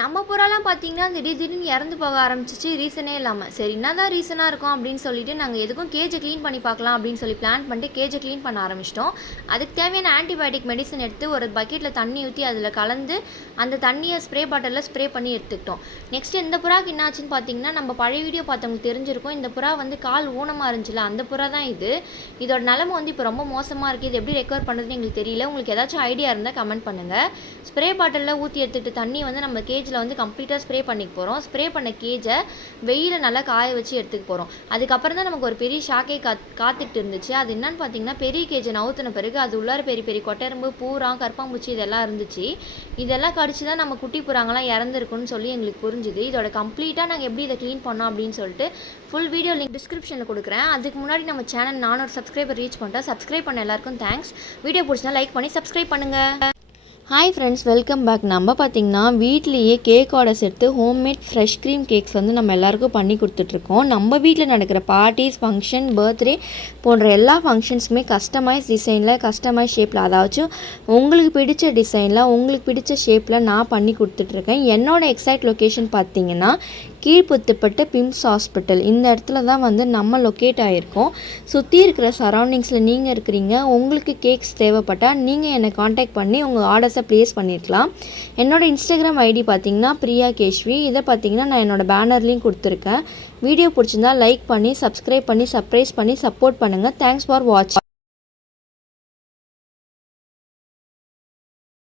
நம்ம புறாலாம் பார்த்தீங்கன்னா, திடீர்னு இறந்து போக ஆரம்பிச்சுச்சு ரீசனே இல்லாம. சரி என்னதான் ரீசனா இருக்கும் அப்படின்னு சொல்லிட்டு, நாங்க எதுக்கும் கேஜ கிளீன் பண்ணி பார்க்கலாம் அப்படின்னு சொல்லி பிளான் பண்ணிட்டு கேஜ கிளீன் பண்ண ஆரம்பிச்சிட்டோம். அதுக்கு தேவையான ஆன்டிபயோட்டிக் மெடிசின் எடுத்து ஒரு பக்கெட்ல தண்ணி ஊத்தி அதில கலந்து, அந்த தண்ணிய ஸ்ப்ரே பாட்டில்ல ஸ்ப்ரே பண்ணி எடுத்துக்கிட்டோம். நெக்ஸ்ட் இந்த புறாக்கு என்ன ஆச்சுன்னு பார்த்தீங்கன்னா, நம்ம பழைய வீடியோ பார்த்தவங்களுக்கு தெரிஞ்சிருக்கும். இந்த புறா வந்து கால் ஊனமா இருந்துச்சுல்ல, அந்த புறா தான் இது. இதோட நிலைமை வந்து இப்போ ரொம்ப மோசமா இருக்கு. இது எப்படி ரெக்கவர் பண்ணுறதுன்னு எங்களுக்கு தெரியல. உங்களுக்கு ஏதாச்சும் ஐடியா இருந்தா கமெண்ட் பண்ணுங்க. ஸ்ப்ரே பாட்டில்ல ஊத்தி எடுத்துட்டு தண்ணி வந்து நம்ம கேஜ்ல வந்து கம்ப்ளீட்டாக ஸ்ப்ரே பண்ணிக்க போகிறோம். ஸ்ப்ரே பண்ண கேஜை வெயில நல்லா காய வச்சு எடுத்துக்க போகிறோம். அதுக்கப்புறம் தான் நமக்கு ஒரு பெரிய ஷாக்கே காத்துட்டு இருந்துச்சு. அது என்னன்னு பார்த்தீங்கன்னா, பெரிய கேஜை நவுத்தின பிறகு அது உள்ளார பெரிய பெரிய கொட்டெரும்பு, பூரா, கற்பாம்பூச்சி இதெல்லாம் இருந்துச்சு. இதெல்லாம் கடிச்சு தான் நம்ம குட்டி புறாங்கலாம் இறந்துருக்குன்னு சொல்லி எங்களுக்கு புரிஞ்சுது. இதோட கம்ப்ளீட்டாக நாங்கள் எப்படி இதை க்ளீன் பண்ணோம் அப்படின்னு சொல்லிட்டு ஃபுல் வீடியோ லிங்க் டிஸ்கிரிப்ஷனில் கொடுக்குறேன். அதுக்கு முன்னாடி நம்ம சேனல் 400 சப்ஸ்கிரைபர் ரீச் பண்ணிட்டோம். சப்ஸ்கிரைப் பண்ண எல்லாருக்கும் தேங்க்ஸ். வீடியோ பிடிச்சினா லைக் பண்ணி சப்ஸ்கிரைப் பண்ணுங்கள். Hi friends, welcome back. நம்ம பார்த்திங்கன்னா வீட்லேயே கேக் ஆர்டர்ஸ் எடுத்து ஹோம்மேட் ஃப்ரெஷ் க்ரீம் கேக்ஸ் வந்து நம்ம எல்லாேருக்கும் பண்ணி கொடுத்துட்ருக்கோம். நம்ம வீட்டில் நடக்கிற பார்ட்டிஸ், ஃபங்க்ஷன், பர்த்டே போன்ற எல்லா ஃபங்க்ஷன்ஸுமே கஸ்டமைஸ் டிசைனில், கஸ்டமைஸ் ஷேப்பில், அதாச்சும் உங்களுக்கு பிடிச்ச டிசைனில், உங்களுக்கு பிடிச்ச ஷேப்பில் நான் பண்ணி கொடுத்துட்ருக்கேன். என்னோடய எக்ஸாக்ட் லொக்கேஷன் பார்த்திங்கன்னா கீழ்புத்துப்பட்டு பிம்ஸ் ஹாஸ்பிட்டல். இந்த இடத்துல தான் வந்து நம்ம லொக்கேட் ஆகிருக்கோம். சுற்றி இருக்கிற சரௌண்டிங்ஸில் நீங்கள் இருக்கிறீங்க, உங்களுக்கு கேக்ஸ் தேவைப்பட்டால் நீங்கள் என்னை காண்டாக்ட் பண்ணி உங்கள் ஆர்டர்ஸை ப்ளேஸ் பண்ணியிருக்கலாம். என்னோடய இன்ஸ்டாகிராம் ஐடி பார்த்திங்கன்னா பிரியா கேஷ்வி. இதை பார்த்திங்கன்னா நான் என்னோடய பேனர்லேயும் கொடுத்துருக்கேன். வீடியோ பிடிச்சிருந்தா லைக் பண்ணி, சப்ஸ்கிரைப் பண்ணி, சப்ரைஸ் பண்ணி சப்போர்ட் பண்ணுங்கள். தேங்க்ஸ் ஃபார் வாட்சிங்.